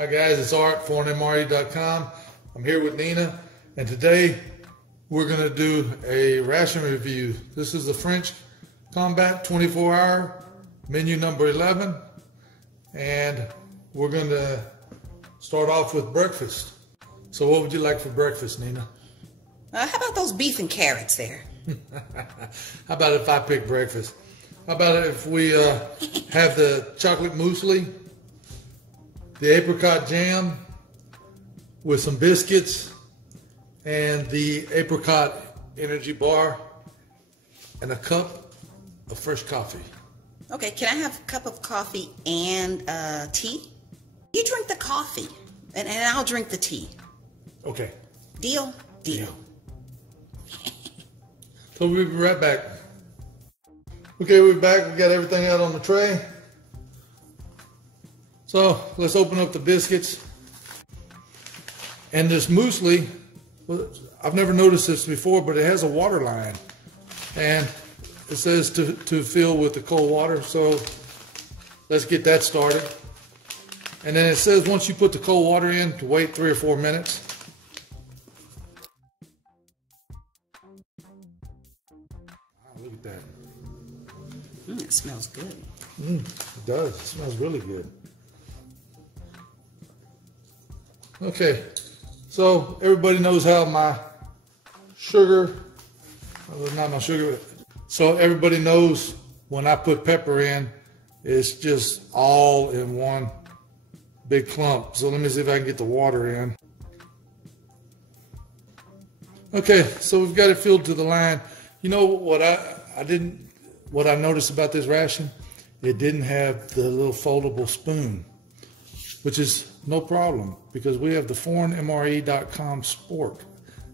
Hi guys, it's Art, ForeignMRE.com. I'm here with Nina, and today we're going to do a ration review. This is the French Combat 24-hour, menu number 11, and we're going to start off with breakfast. So what would you like for breakfast, Nina? How about those beef and carrots there? How about if I pick breakfast? How about if we have the chocolate muesli, the apricot jam with some biscuits, and the apricot energy bar, and a cup of fresh coffee. Okay, can I have a cup of coffee and tea? You drink the coffee, and I'll drink the tea. Okay. Deal? Deal. So we'll be right back. Okay, we're back. We got everything out on the tray. So let's open up the biscuits. And this muesli, I've never noticed this before, but it has a water line. And it says to fill with the cold water. So let's get that started. And then it says once you put the cold water in, to wait 3 or 4 minutes. Look at that. It smells good. It does. It smells really good. Okay, so everybody knows how my sugar, well, not my sugar, so everybody knows when I put pepper in, it's just all in one big clump. So let me see if I can get the water in. Okay, so we've got it filled to the line. You know what what I noticed about this ration? It didn't have the little foldable spoon, which is no problem because we have the ForeignMRE.com spork.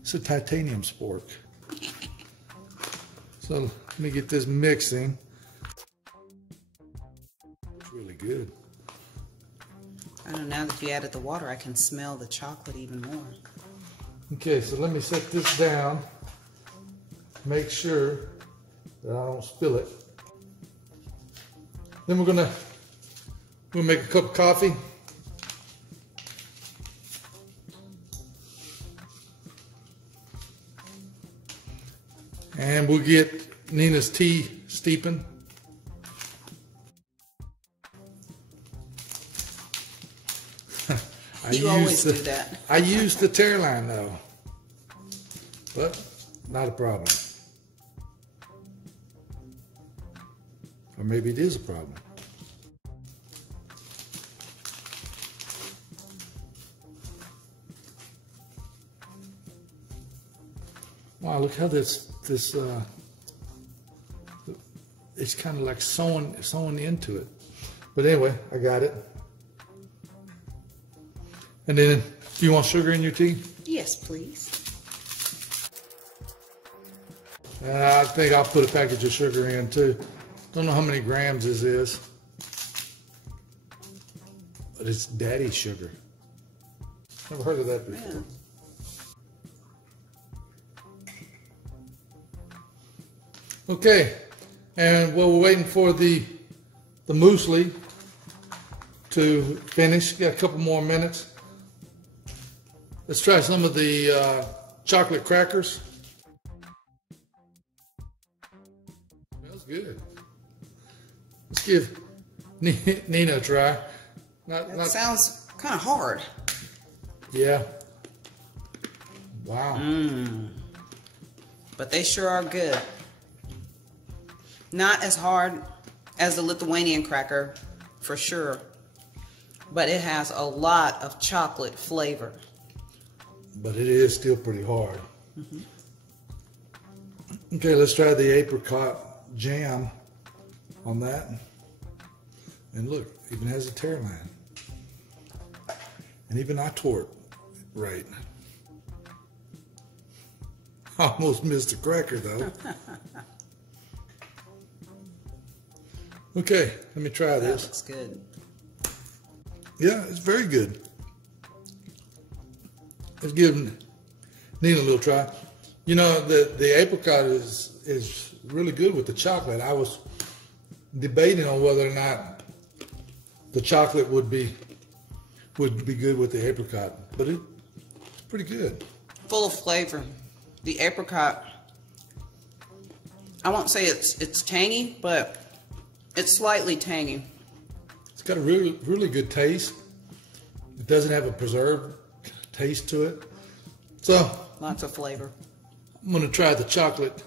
It's a titanium spork. So let me get this mixing. It's really good. I don't know, now that you added the water, I can smell the chocolate even more. Okay, so let me set this down. Make sure that I don't spill it. Then we'll make a cup of coffee. And we'll get Nina's tea steeping. You always do that. I used the tear line though, but not a problem. Or maybe it is a problem. Wow, look how this it's kind of like sewing into it. But anyway, I got it. And then, do you want sugar in your tea? Yes, please. I think I'll put a package of sugar in too. Don't know how many grams this is, but it's daddy sugar. Never heard of that before. Yeah. Okay, and while we're waiting for the muesli to finish, got a couple more minutes. Let's try some of the chocolate crackers. Smells good. Let's give Nina a try. That sounds kind of hard. Yeah. Wow. But they sure are good. Not as hard as the Lithuanian cracker, for sure. But it has a lot of chocolate flavor. But it is still pretty hard. Okay, let's try the apricot jam on that. And look, even has a tear line. And even I tore it right. Almost missed the cracker though. Okay, let me try this. That looks good. Yeah, it's very good. Let's give Nina a little try. You know, the apricot is really good with the chocolate. I was debating on whether or not the chocolate would be would be good with the apricot, but it's pretty good. Full of flavor. The apricot, I won't say it's tangy, but it's slightly tangy. It's got a really good taste. It doesn't have a preserved taste to it. So Lots of flavor. I'm going to try the chocolate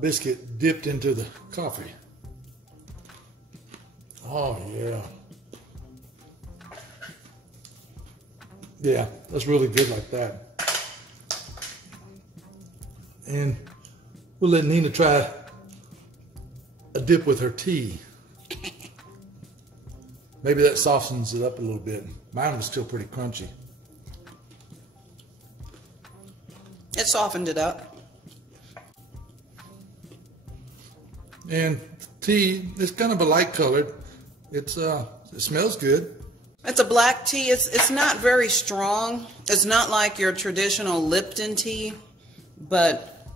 biscuit dipped into the coffee. Oh, yeah. Yeah, that's really good like that. And we'll let Nina try a dip with her tea. Maybe that softens it up a little bit. Mine was still pretty crunchy. It softened it up. And tea, it's kind of a light colored. It smells good. It's a black tea. It's not very strong. It's not like your traditional Lipton tea, but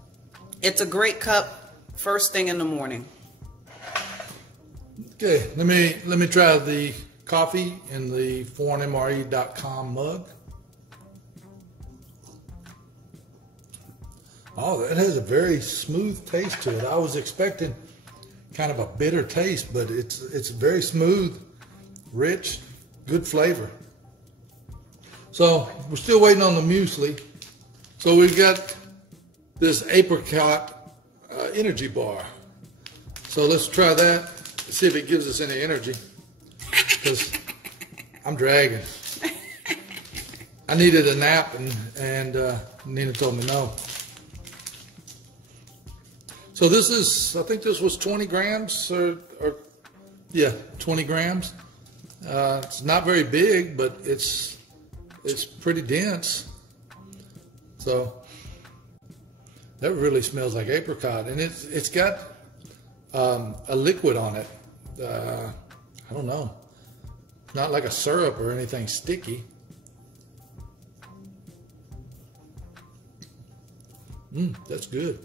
it's a great cup first thing in the morning. Okay, let me try the coffee in the ForeignMRE.com mug. Oh, that has a very smooth taste to it. I was expecting kind of a bitter taste, but it's very smooth, rich, good flavor. So we're still waiting on the muesli. So we've got this apricot energy bar. So let's try that, see if it gives us any energy, because I'm dragging. I needed a nap, and Nina told me no. So this is, I think this was 20 grams, yeah, 20 grams. It's not very big, but it's pretty dense. So that really smells like apricot, and it's got a liquid on it. I don't know, not like a syrup or anything sticky. That's good.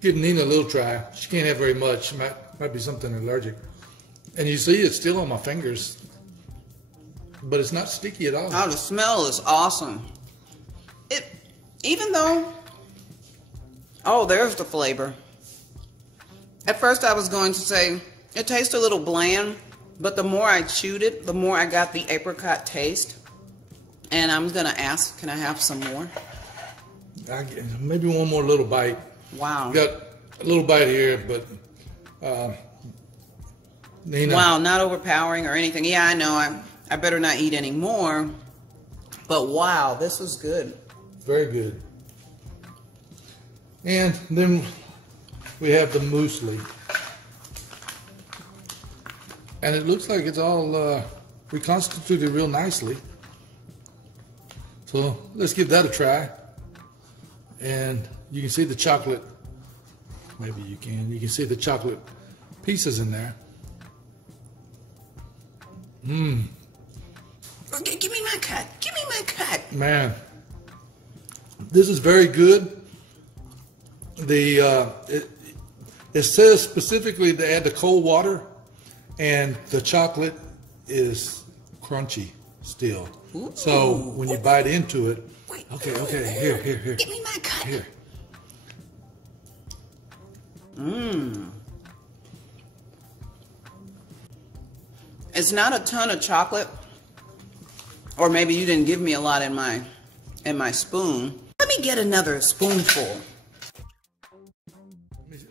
Give Nina a little try. She can't have very much. Might be something allergic. And you see it's still on my fingers, but it's not sticky at all. Oh, the smell is awesome. Even though, oh, there's the flavor. At first I was going to say it tastes a little bland, but the more I chewed it, the more I got the apricot taste. And I'm gonna ask, can I have some more? Maybe one more little bite. Wow. Got a little bite here, but Nina. Wow, not overpowering or anything. Yeah, I know. I better not eat any more. But wow, this is good. Very good. And then we have the muesli. And it looks like it's all reconstituted real nicely. So let's give that a try. And you can see the chocolate, maybe you can see the chocolate pieces in there. Okay, give me my cut. Give me my cut. Man, this is very good. It says specifically to add the cold water, and the chocolate is crunchy still. Ooh. So when you bite into it, Wait, okay, here. Give me my cut. Here. It's not a ton of chocolate, or maybe you didn't give me a lot in my spoon. Let me get another spoonful.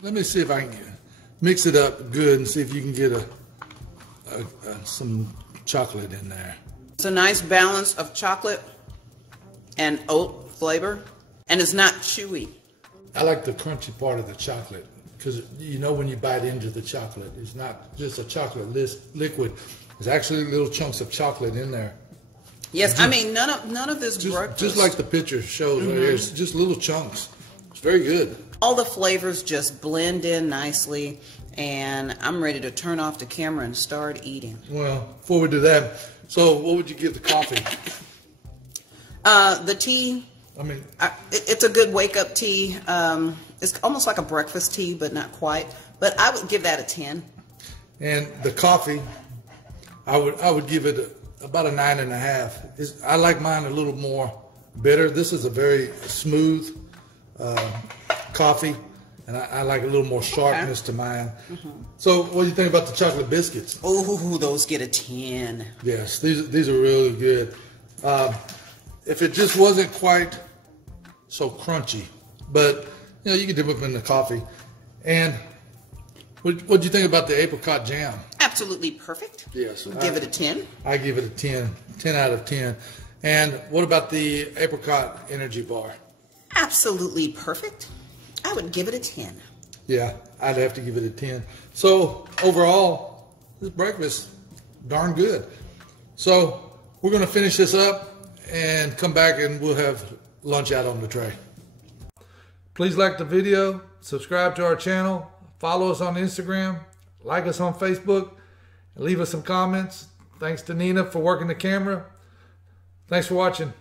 Let me see if I can mix it up good and see if you can get some chocolate in there. It's a nice balance of chocolate and oat flavor, and it's not chewy. I like the crunchy part of the chocolate, because you know when you bite into the chocolate, it's not just a chocolate liquid. There's actually little chunks of chocolate in there. Yes, I mean none of this breakfast. Just like the picture shows right here, it's just little chunks. It's very good. All the flavors just blend in nicely, and I'm ready to turn off the camera and start eating. Well, before we do that, so what would you give the coffee? The tea, I mean, it's a good wake-up tea. It's almost like a breakfast tea, but not quite. But I would give that a 10. and the coffee, I would give it about a 9.5. I like mine a little more bitter. This is a very smooth coffee, and I like a little more sharpness to mine. So what do you think about the chocolate biscuits? Oh, those get a 10. Yes, these are really good. If it just wasn't quite so crunchy, but you know, you can dip them in the coffee. And what do you think about the apricot jam? Absolutely perfect. Yes. Give it a 10. I give it a 10. 10 out of 10. And what about the apricot energy bar? Absolutely perfect. I would give it a 10. Yeah, I'd have to give it a 10. So overall, this breakfast, darn good. So we're going to finish this up and come back and we'll have lunch out on the tray. Please like the video, subscribe to our channel, follow us on Instagram, like us on Facebook, and leave us some comments. Thanks to Nina for working the camera. Thanks for watching.